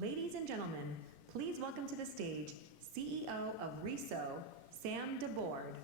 Ladies and gentlemen, please welcome to the stage CEO of RESO, Sam DeBoard.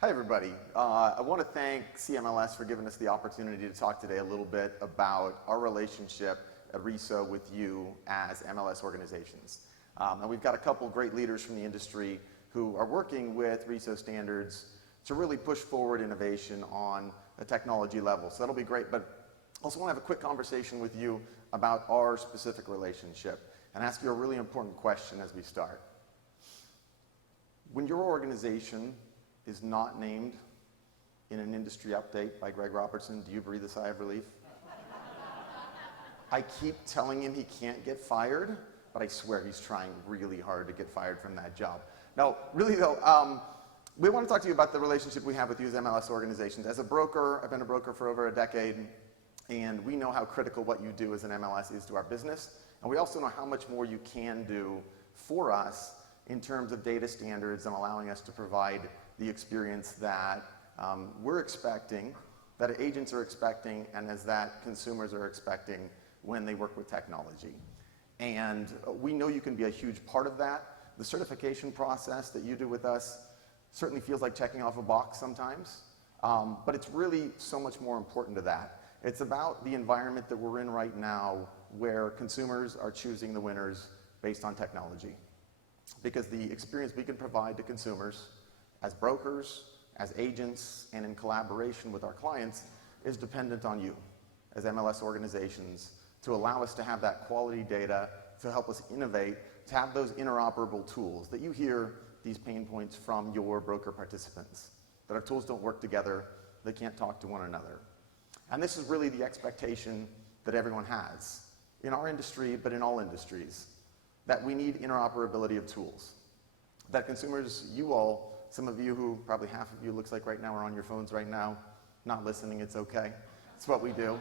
Hi, everybody. I want to thank CMLS for giving us the opportunity to talk today a little bit about our relationship at RESO with you as MLS organizations. And we've got a couple great leaders from the industry who are working with RESO standards to really push forward innovation on a technology level. So that'll be great, but I also want to have a quick conversation with you about our specific relationship and ask you a really important question as we start. When your organization is not named in an industry update by Greg Robertson, do you breathe a sigh of relief? I keep telling him he can't get fired, but I swear he's trying really hard to get fired from that job. No, really though, we want to talk to you about the relationship we have with you as MLS organizations. As a broker, I've been a broker for over a decade, and we know how critical what you do as an MLS is to our business, and we also know how much more you can do for us in terms of data standards and allowing us to provide the experience that we're expecting, that agents are expecting, and as that consumers are expecting when they work with technology. And we know you can be a huge part of that. The certification process that you do with us certainly feels like checking off a box sometimes, but it's really so much more important to that. It's about the environment that we're in right now where consumers are choosing the winners based on technology. Because the experience we can provide to consumers as brokers, as agents, and in collaboration with our clients is dependent on you as MLS organizations to allow us to have that quality data, to help us innovate, to have those interoperable tools that you hear these pain points from your broker participants, that our tools don't work together, they can't talk to one another. And this is really the expectation that everyone has in our industry, but in all industries, that we need interoperability of tools, that consumers, you all, some of you who, probably half of you looks like right now are on your phones right now, not listening, it's okay. It's what we do.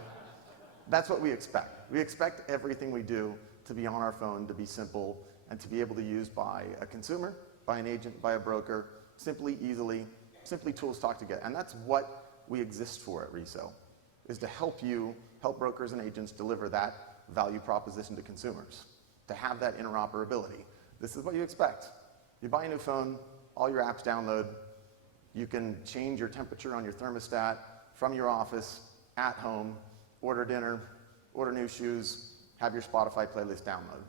That's what we expect. We expect everything we do to be on our phone, to be simple, and to be able to use by a consumer, by an agent, by a broker, simply, easily, simply tools talk together. And that's what we exist for at RESO, is to help you, help brokers and agents deliver that value proposition to consumers, to have that interoperability. This is what you expect. You buy a new phone, all your apps download. You can change your temperature on your thermostat from your office, at home, order dinner, order new shoes, have your Spotify playlist download.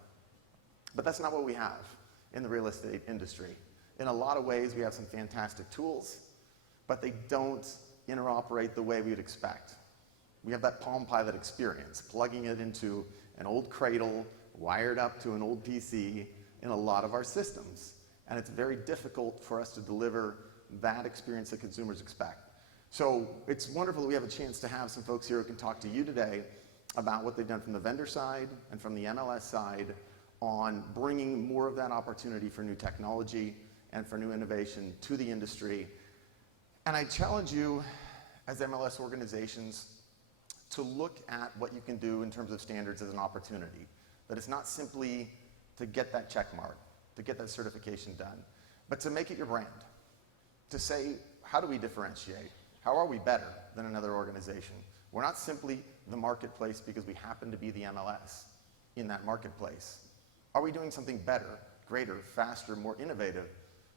But that's not what we have in the real estate industry. In a lot of ways, we have some fantastic tools, but they don't interoperate the way we'd expect. We have that Palm Pilot experience, plugging it into an old cradle, wired up to an old PC in a lot of our systems. And it's very difficult for us to deliver that experience that consumers expect. So it's wonderful that we have a chance to have some folks here who can talk to you today about what they've done from the vendor side and from the MLS side on bringing more of that opportunity for new technology and for new innovation to the industry. And I challenge you as MLS organizations to look at what you can do in terms of standards as an opportunity. That it's not simply to get that check mark, to get that certification done, but to make it your brand, to say, how do we differentiate? How are we better than another organization? We're not simply the marketplace because we happen to be the MLS in that marketplace. Are we doing something better, greater, faster, more innovative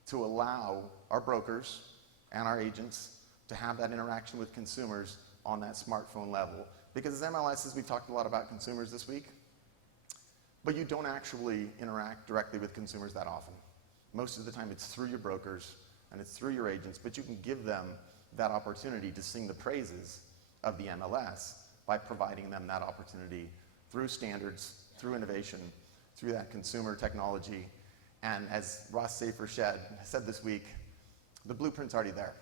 to allow our brokers and our agents to have that interaction with consumers on that smartphone level? Because as MLSs, we've talked a lot about consumers this week, but you don't actually interact directly with consumers that often. Most of the time it's through your brokers and it's through your agents, but you can give them that opportunity to sing the praises of the MLS by providing them that opportunity through standards, through innovation, through that consumer technology. And as Ross Safer-Shed said this week, the blueprint's already there.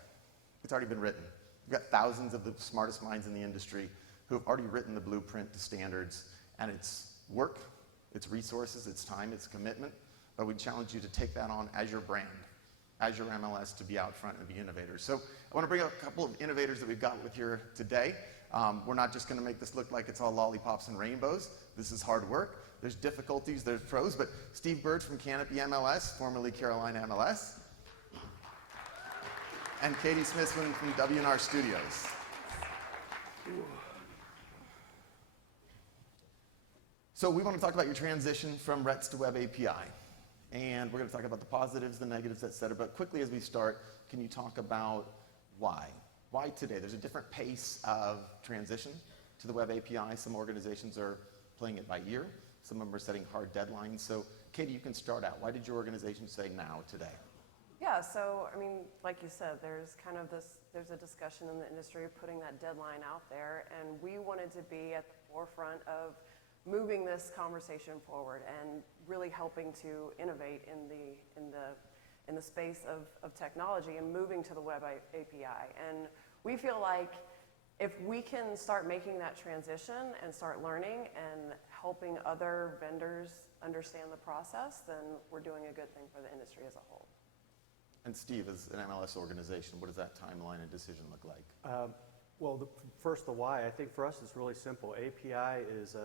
It's already been written. We've got thousands of the smartest minds in the industry who have already written the blueprint to standards, and it's work, it's resources, it's time, it's commitment, but we challenge you to take that on as your brand, as your MLS, to be out front and be innovators. So I want to bring up a couple of innovators that we've got with here today. We're not just going to make this look like it's all lollipops and rainbows. This is hard work. There's difficulties, there's pros, but Steve Bird from Canopy MLS, formerly Carolina MLS. and Katie Smithman from W&R Studios. So we want to talk about your transition from RETS to Web API. And we're going to talk about the positives, the negatives, et cetera. But quickly as we start, can you talk about why? Why today? There's a different pace of transition to the Web API. Some organizations are playing it by ear. Some of them are setting hard deadlines. So Katie, you can start out. Why did your organization say now, today? Yeah, so I mean, like you said, there's a discussion in the industry of putting that deadline out there, and we wanted to be at the forefront of moving this conversation forward and really helping to innovate in the space of technology and moving to the Web API. And we feel like if we can start making that transition and start learning and helping other vendors understand the process, then we're doing a good thing for the industry as a whole. And Steve, as an MLS organization, what does that timeline and decision look like? Well, first, the why. I think for us it's really simple. API is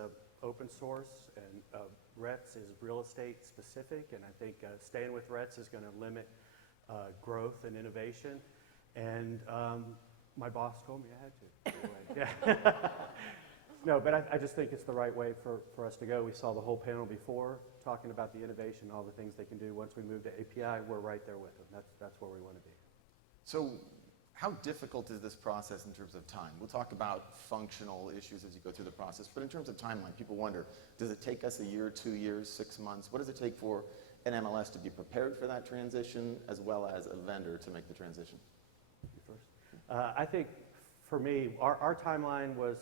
open source, and RETS is real estate specific, and I think staying with RETS is going to limit growth and innovation. And my boss told me I had to. Anyway, yeah. No, but I just think it's the right way for us to go. We saw the whole panel before talking about the innovation, all the things they can do. Once we move to API, we're right there with them. That's where we want to be. So how difficult is this process in terms of time? We'll talk about functional issues as you go through the process, but in terms of timeline, people wonder, does it take us a year, 2 years, 6 months? What does it take for an MLS to be prepared for that transition as well as a vendor to make the transition? You first. I think for me, our timeline was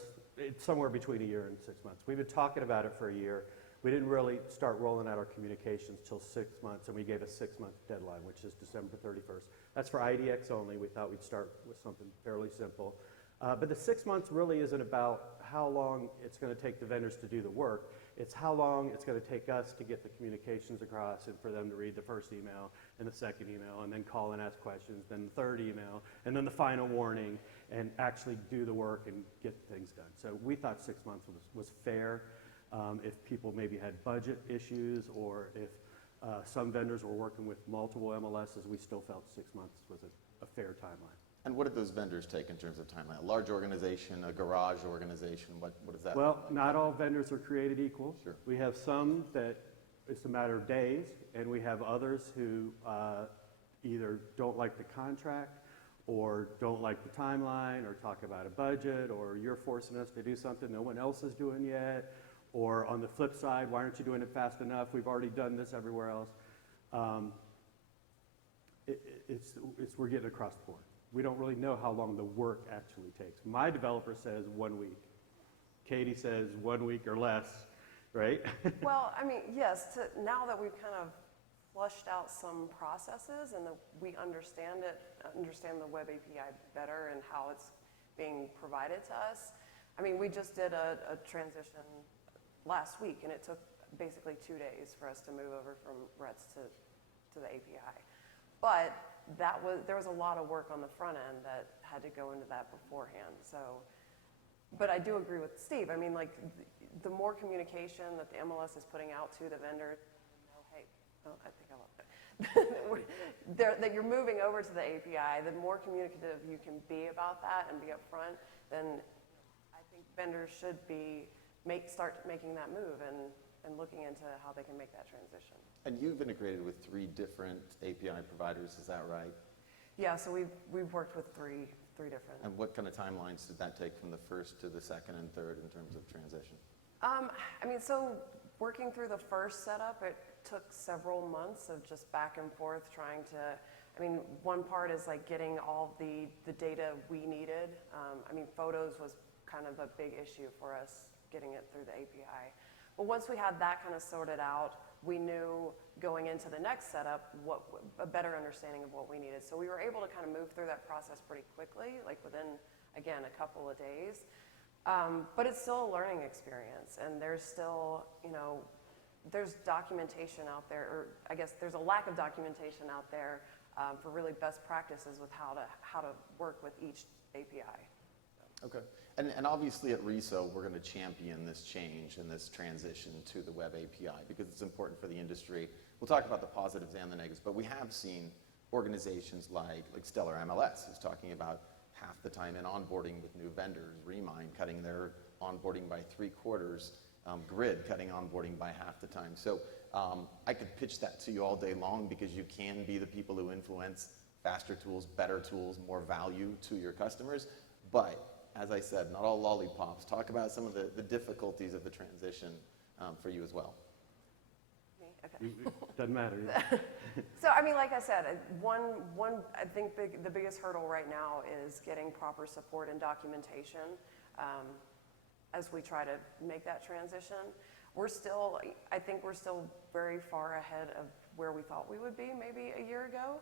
somewhere between a year and 6 months. We've been talking about it for a year. We didn't really start rolling out our communications till 6 months, and we gave a 6-month deadline, which is December 31st. That's for IDX only. We thought we'd start with something fairly simple. But the 6 months really isn't about how long it's going to take the vendors to do the work. It's how long it's going to take us to get the communications across and for them to read the first email and the second email and then call and ask questions, then the third email, and then the final warning, and actually do the work and get things done. So we thought 6 months was fair. If people maybe had budget issues, or if some vendors were working with multiple MLSs, we still felt 6 months was a fair timeline. And what did those vendors take in terms of timeline? A large organization, a garage organization, what does that Well, look like? not all vendors are created equal. Sure. We have some that it's a matter of days, and we have others who either don't like the contract or don't like the timeline or talk about a budget, or you're forcing us to do something no one else is doing yet. Or on the flip side, why aren't you doing it fast enough? We've already done this everywhere else. We're getting across the board. We don't really know how long the work actually takes. My developer says 1 week. Katie says 1 week or less, right? Well, I mean, yes, now that we've kind of flushed out some processes and we understand the Web API better and how it's being provided to us. I mean, we just did a transition last week, and it took basically 2 days for us to move over from RETS to the API. But there was a lot of work on the front end that had to go into that beforehand. So, but I do agree with Steve. I mean, like the more communication that the MLS is putting out to the vendor, hey, I think I lost it. That you're moving over to the API, the more communicative you can be about that and be upfront, then I think vendors should start making that move and looking into how they can make that transition. And you've integrated with 3 different API providers, is that right? Yeah, so we've worked with three different. And what kind of timelines did that take from the first to the second and third in terms of transition? I mean, so working through the first setup, it took several months of just back and forth trying to, I mean, one part is like getting all the data we needed. I mean, photos was kind of a big issue for us getting it through the API. But once we had that kind of sorted out, we knew going into the next setup a better understanding of what we needed. So we were able to kind of move through that process pretty quickly, like within, again, a couple of days. But it's still a learning experience, and there's still, there's documentation out there, or I guess there's a lack of documentation out there for really best practices with how to work with each API. Okay. And obviously at RESO, we're going to champion this change and this transition to the Web API because it's important for the industry. We'll talk about the positives and the negatives, but we have seen organizations like Stellar MLS is talking about half the time in onboarding with new vendors, Remind cutting their onboarding by 3/4, Grid cutting onboarding by half the time. So I could pitch that to you all day long because you can be the people who influence faster tools, better tools, more value to your customers. But as I said, not all lollipops. Talk about some of the difficulties of the transition for you as well. Okay. Doesn't matter. So, I mean, like I said, I think the biggest hurdle right now is getting proper support and documentation as we try to make that transition. I think we're still very far ahead of where we thought we would be maybe a year ago.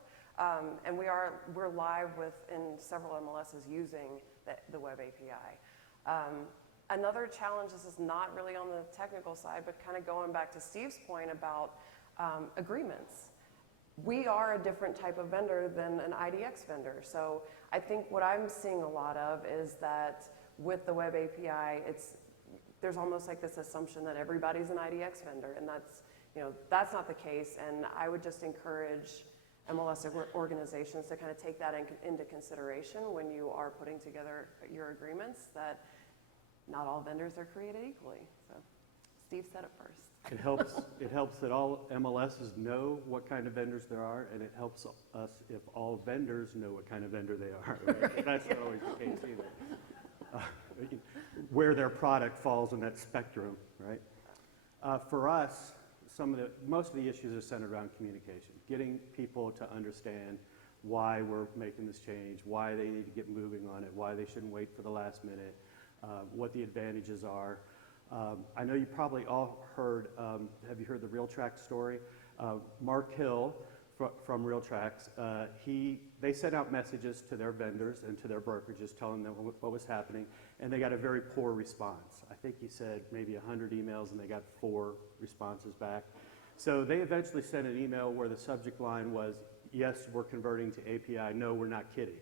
And we're live in several MLSs using the web API. Another challenge, this is not really on the technical side, but kind of going back to Steve's point about agreements. We are a different type of vendor than an IDX vendor. So I think what I'm seeing a lot of is that with the web API, there's almost like this assumption that everybody's an IDX vendor, and that's not the case. And I would just encourage MLS organizations to kind of take that into consideration when you are putting together your agreements, that not all vendors are created equally. So Steve said it first. It helps that all MLSs know what kind of vendors there are, and it helps us if all vendors know what kind of vendor they are. Right? That's not always the case either. Where their product falls in that spectrum, right? For us, most of the issues are centered around communication, getting people to understand why we're making this change, why they need to get moving on it, why they shouldn't wait for the last minute, what the advantages are. I know you probably all heard, have you heard the RealTrax story? Mark Hill from RealTrax, they sent out messages to their vendors and to their brokerages telling them what was happening, and they got a very poor response. I think he said maybe 100 emails and they got 4 responses back. So they eventually sent an email where the subject line was, yes, we're converting to API, no, we're not kidding.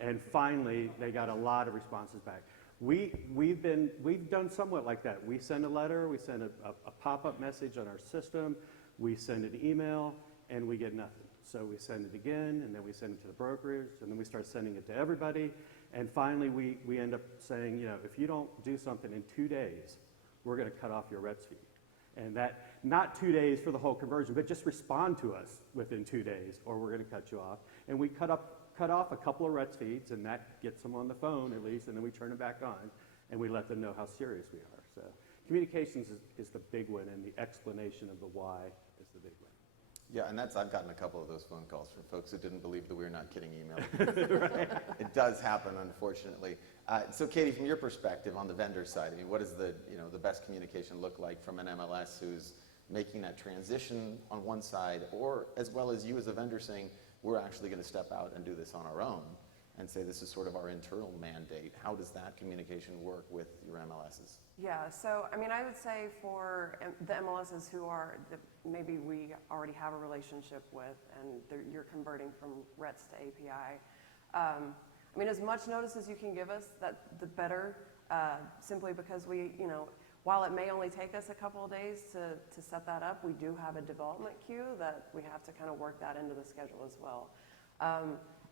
And finally, they got a lot of responses back. We've done somewhat like that. We send a letter, we send a pop-up message on our system, we send an email, and we get nothing. So we send it again, and then we send it to the brokerage, and then we start sending it to everybody. And finally, we end up saying, if you don't do something in 2 days, we're going to cut off your RETS feed. And that, not 2 days for the whole conversion, but just respond to us within 2 days, or we're going to cut you off. And we cut off a couple of RETS feeds, and that gets them on the phone at least, and then we turn them back on, and we let them know how serious we are. So communications is the big one, and the explanation of the why is the big one. Yeah, and I've gotten a couple of those phone calls from folks who didn't believe the "we're not kidding" email. Right. It does happen, unfortunately. So Katie, from your perspective on the vendor side, I mean, what does the best communication look like from an MLS who's making that transition on one side, or as well as you as a vendor saying, we're actually going to step out and do this on our own and say this is sort of our internal mandate? How does that communication work with your MLSs? Yeah, so I mean, I would say for the MLSs who maybe we already have a relationship with and you're converting from RETS to API, I mean, as much notice as you can give us, the better, simply because while it may only take us a couple of days to set that up, we do have a development queue that we have to kind of work that into the schedule as well.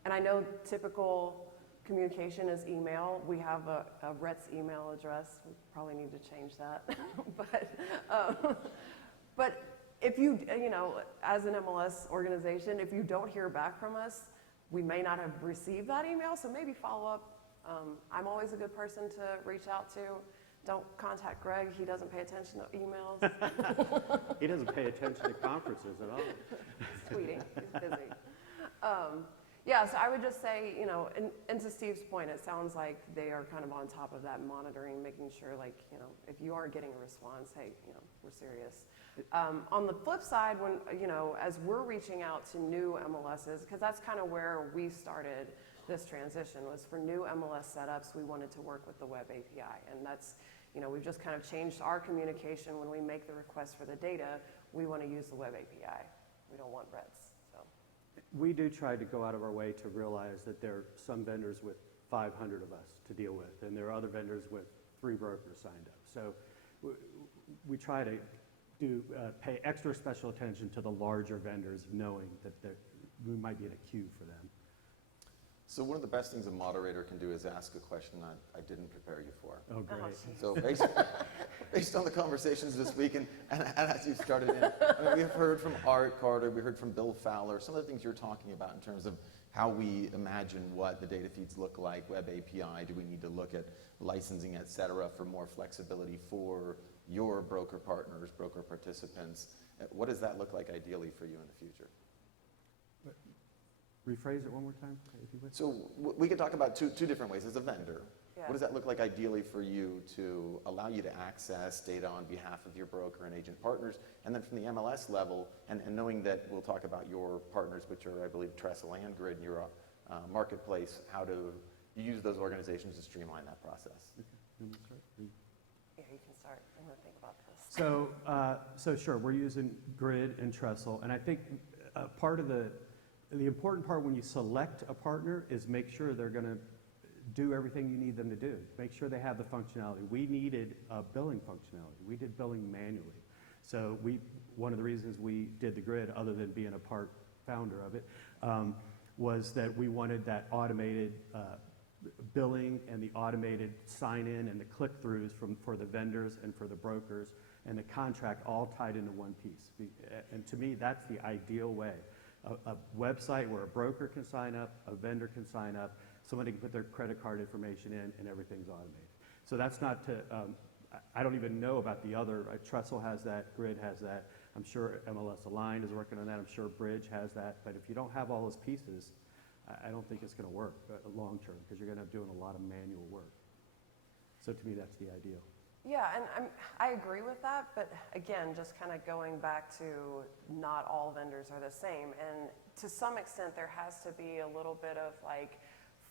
And I know typical communication is email. We have a RETS email address. We probably need to change that. But if you as an MLS organization, if you don't hear back from us, we may not have received that email, so maybe follow up. I'm always a good person to reach out to. Don't contact Greg. He doesn't pay attention to emails. He doesn't pay attention to conferences at all. He's tweeting. He's busy. Yeah, so I would just say, and to Steve's point, it sounds like they are kind of on top of that, monitoring, making sure, if you aren't getting a response, hey, we're serious. On the flip side, when, as we're reaching out to new MLSs, because that's kind of where we started this transition, was for new MLS setups, we wanted to work with the web API. And that's, we've just kind of changed our communication. When we make the request for the data, we want to use the web API. We don't want RETS. We do try to go out of our way to realize that there are some vendors with 500 of us to deal with, and there are other vendors with 3 brokers signed up. So we try to pay extra special attention to the larger vendors, knowing that we might be in a queue for them. So one of the best things a moderator can do is ask a question I didn't prepare you for. Oh, great. So based on the conversations this week, and as you started in, I mean, we've heard from Art Carter, we heard from Bill Fowler, some of the things you're talking about in terms of how we imagine what the data feeds look like, web API, do we need to look at licensing, et cetera, for more flexibility for your broker partners, broker participants. What does that look like ideally for you in the future? Rephrase it one more time, if you would. So we can talk about two different ways. As a vendor, Yeah. what does that look like ideally for you to allow you to access data on behalf of your broker and agent partners? And then from the MLS level, and knowing that we'll talk about your partners, which are, I believe, Trestle and Grid in your marketplace, how to use those organizations to streamline that process. Okay. You want me to start? Yeah, you can start. I'm going to think about this. So sure, we're using Grid and Trestle, and I think part of the important part when you select a partner is make sure they're going to do everything you need them to do. Make sure they have the functionality. We needed billing functionality. We did billing manually. So one of the reasons we did the Grid, other than being a part founder of it, was that we wanted that automated billing and the automated sign-in and the click-throughs for the vendors and for the brokers and the contract all tied into one piece. And to me, that's the ideal way. A website where a broker can sign up, a vendor can sign up, somebody can put their credit card information in, and everything's automated. So that's not to, I don't even know about the other, Trestle has that, Grid has that, I'm sure MLS Aligned is working on that, I'm sure Bridge has that, but if you don't have all those pieces, I don't think it's going to work long term, because you're going to be doing a lot of manual work. So to me, that's the ideal. Yeah, and I agree with that, but again, just kind of going back to not all vendors are the same, and to some extent there has to be a little bit of like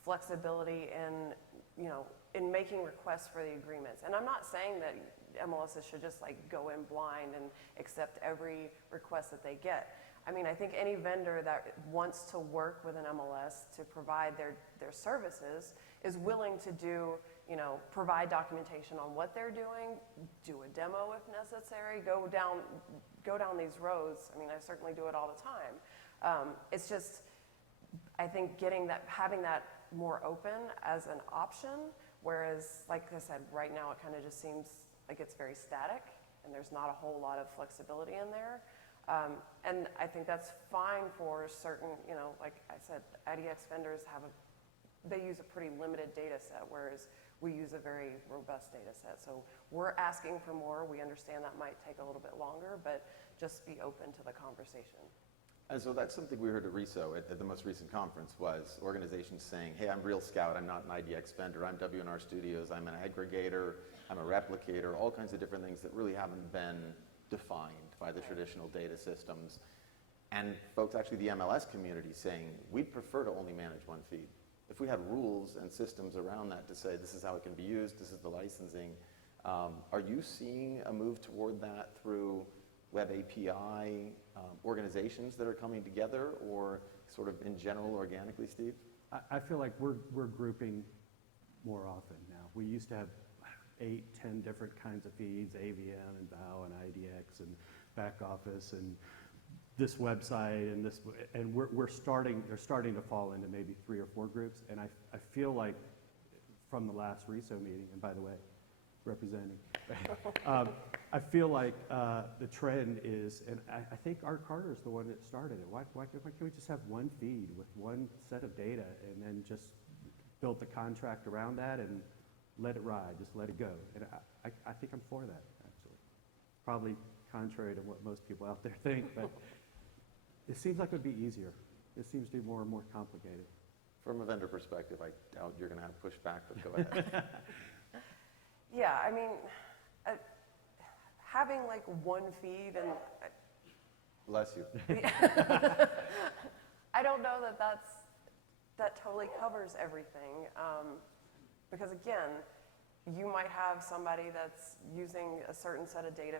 flexibility in making requests for the agreements. And I'm not saying that MLSs should just like go in blind and accept every request that they get. I mean, I think any vendor that wants to work with an MLS to provide their services is willing to provide documentation on what they're doing, do a demo if necessary, go down these roads. I mean, I certainly do it all the time. It's just, I think having that more open as an option, whereas, like I said, right now it kind of just seems like it's very static and there's not a whole lot of flexibility in there. And I think that's fine for certain, like I said, IDX vendors they use a pretty limited data set, whereas we use a very robust data set. So we're asking for more. We understand that might take a little bit longer, but just be open to the conversation. And so that's something we heard at RESO at the most recent conference, was organizations saying, hey, I'm Real Scout, I'm not an IDX vendor, I'm W&R Studios, I'm an aggregator, I'm a replicator, all kinds of different things that really haven't been defined by the traditional data systems. And folks, actually the MLS community saying, we'd prefer to only manage one feed. If we had rules and systems around that to say this is how it can be used, this is the licensing, are you seeing a move toward that through web API organizations that are coming together, or sort of in general organically, Steve? I feel like we're grouping more often now. We used to have 8, 10 different kinds of feeds, AVN and VOW and IDX and back office and this website and this, and they're starting to fall into maybe 3 or 4 groups. And I feel like from the last RESO meeting, and by the way, representing, I feel like the trend is, and I think Art Carter is the one that started it. Why can't we just have one feed with one set of data and then just build the contract around that and let it ride, just let it go? And I think I'm for that, actually. Probably contrary to what most people out there think, but it seems like it would be easier. It seems to be more and more complicated. From a vendor perspective, I doubt you're going to have pushback, but go ahead. Yeah, I mean, having like one feed and Bless you. I don't know that totally covers everything, because again, you might have somebody that's using a certain set of data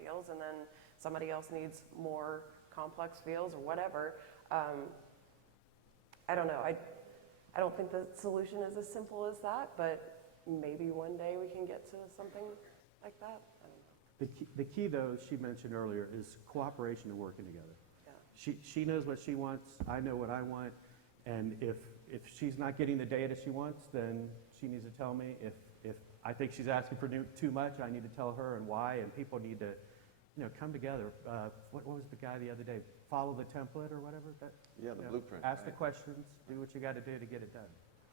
fields, and then somebody else needs more complex fields or whatever. I don't know. I don't think the solution is as simple as that, but maybe one day we can get to something like that. I don't know. The key, though, she mentioned earlier, is cooperation and working together. Yeah. she knows what she wants, I know what I want, and if she's not getting the data she wants, then she needs to tell me. If I think she's asking for too much, I need to tell her and why, and people need to, come together. What was the guy the other day? Follow the template or whatever? Yeah, the blueprint. Ask the right. questions, do what you got to do to get it done.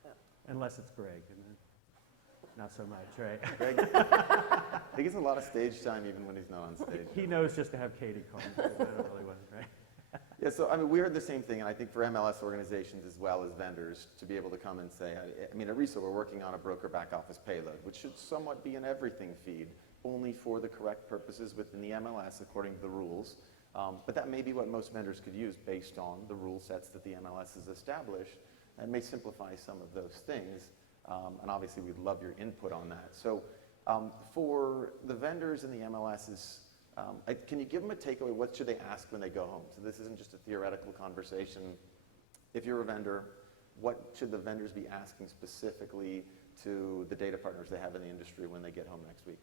Yeah. Unless it's Greg, and then not so much, right? Greg, he gets a lot of stage time even when he's not on stage. He knows just to have Katie call me. I don't really want, right? Yeah, so I mean, we heard the same thing, and I think for MLS organizations as well as vendors to be able to come and say, I mean, at RESO, we're working on a broker back office payload, which should somewhat be an everything feed, only for the correct purposes within the MLS according to the rules. But that may be what most vendors could use based on the rule sets that the MLS has established, and may simplify some of those things. And obviously, we'd love your input on that. So for the vendors and the MLSs, can you give them a takeaway? What should they ask when they go home? So this isn't just a theoretical conversation. If you're a vendor, what should the vendors be asking specifically to the data partners they have in the industry when they get home next week?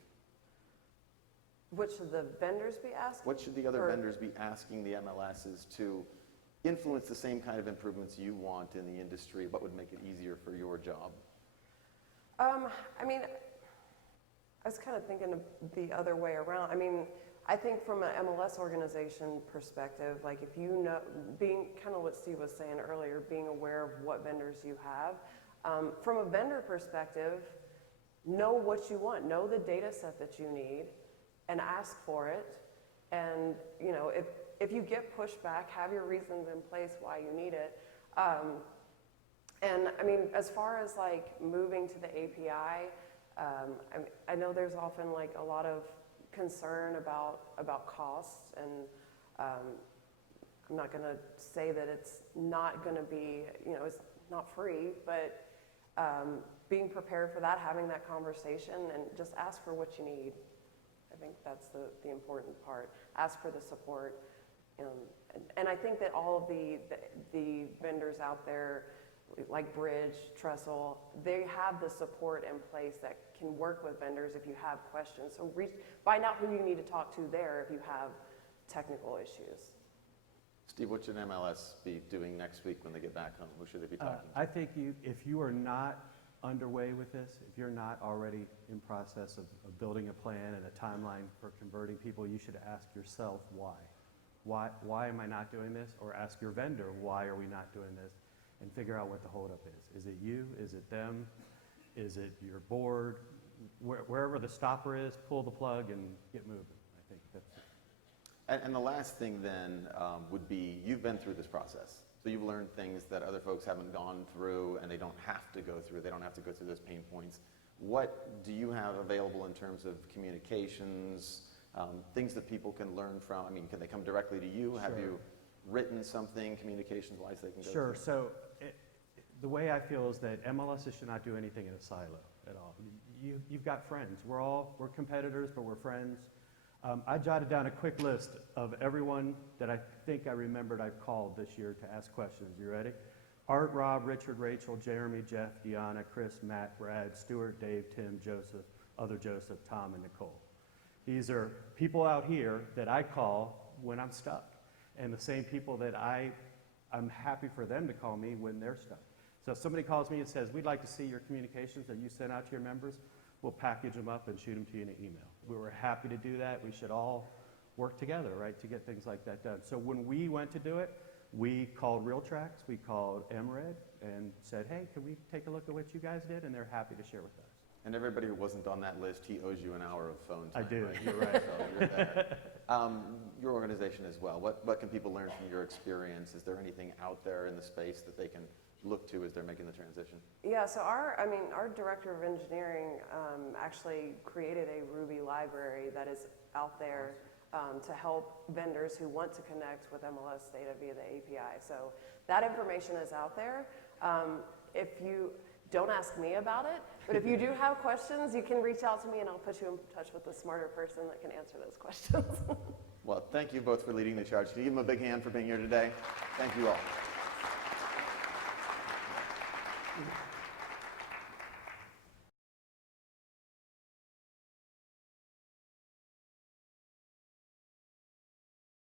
What should the vendors be asking? What should the other vendors be asking the MLSs to influence the same kind of improvements you want in the industry? What would make it easier for your job? I mean, I was kind of thinking of the other way around. I mean, I think from an MLS organization perspective, like if you know, being kind of what Steve was saying earlier, being aware of what vendors you have. From a vendor perspective, know what you want, know the data set that you need, and ask for it. And if you get pushback, have your reasons in place why you need it. And I mean, as far as like moving to the API, I know there's often like a lot of concern about costs, and I'm not going to say that it's not going to be, it's not free, but being prepared for that, having that conversation, and just ask for what you need. I think that's the important part. Ask for the support. And I think that all of the vendors out there, like Bridge, Trestle, they have the support in place that can work with vendors if you have questions. So find out who you need to talk to there if you have technical issues. Steve, what should MLS be doing next week when they get back home? Who should they be talking to? I think if you are not underway with this, if you're not already in process of building a plan and a timeline for converting people, you should ask yourself why. Why am I not doing this? Or ask your vendor, why are we not doing this? And figure out what the holdup is. Is it you? Is it them? Is it your board? Wherever the stopper is, pull the plug and get moving. I think that's it. And the last thing then would be, you've been through this process. So you've learned things that other folks haven't gone through, and they don't have to go through. They don't have to go through those pain points. What do you have available in terms of communications, things that people can learn from? I mean, can they come directly to you? Have you written something communications-wise they can go Sure. through? So the way I feel is that MLSs should not do anything in a silo at all. You've got friends. We're competitors, but we're friends. I jotted down a quick list of everyone that I think I remembered I've called this year to ask questions. You ready? Art, Rob, Richard, Rachel, Jeremy, Jeff, Deanna, Chris, Matt, Brad, Stuart, Dave, Tim, Joseph, other Joseph, Tom, and Nicole. These are people out here that I call when I'm stuck, and the same people that I'm happy for them to call me when they're stuck. So if somebody calls me and says, we'd like to see your communications that you sent out to your members, we'll package them up and shoot them to you in an email. We were happy to do that. We should all work together, right, to get things like that done. So when we went to do it, we called RealTrax, we called MRED, and said, hey, can we take a look at what you guys did? And they're happy to share with us. And everybody who wasn't on that list, he owes you an hour of phone time. I do, right? you're right. So you're there. Your organization as well, what can people learn from your experience? Is there anything out there in the space that they can look to as they're making the transition? Yeah, so our director of engineering actually created a Ruby library that is out there to help vendors who want to connect with MLS data via the API. So that information is out there. If you don't ask me about it, but if you do have questions, you can reach out to me and I'll put you in touch with a smarter person that can answer those questions. Well, thank you both for leading the charge. Can you give them a big hand for being here today? Thank you all.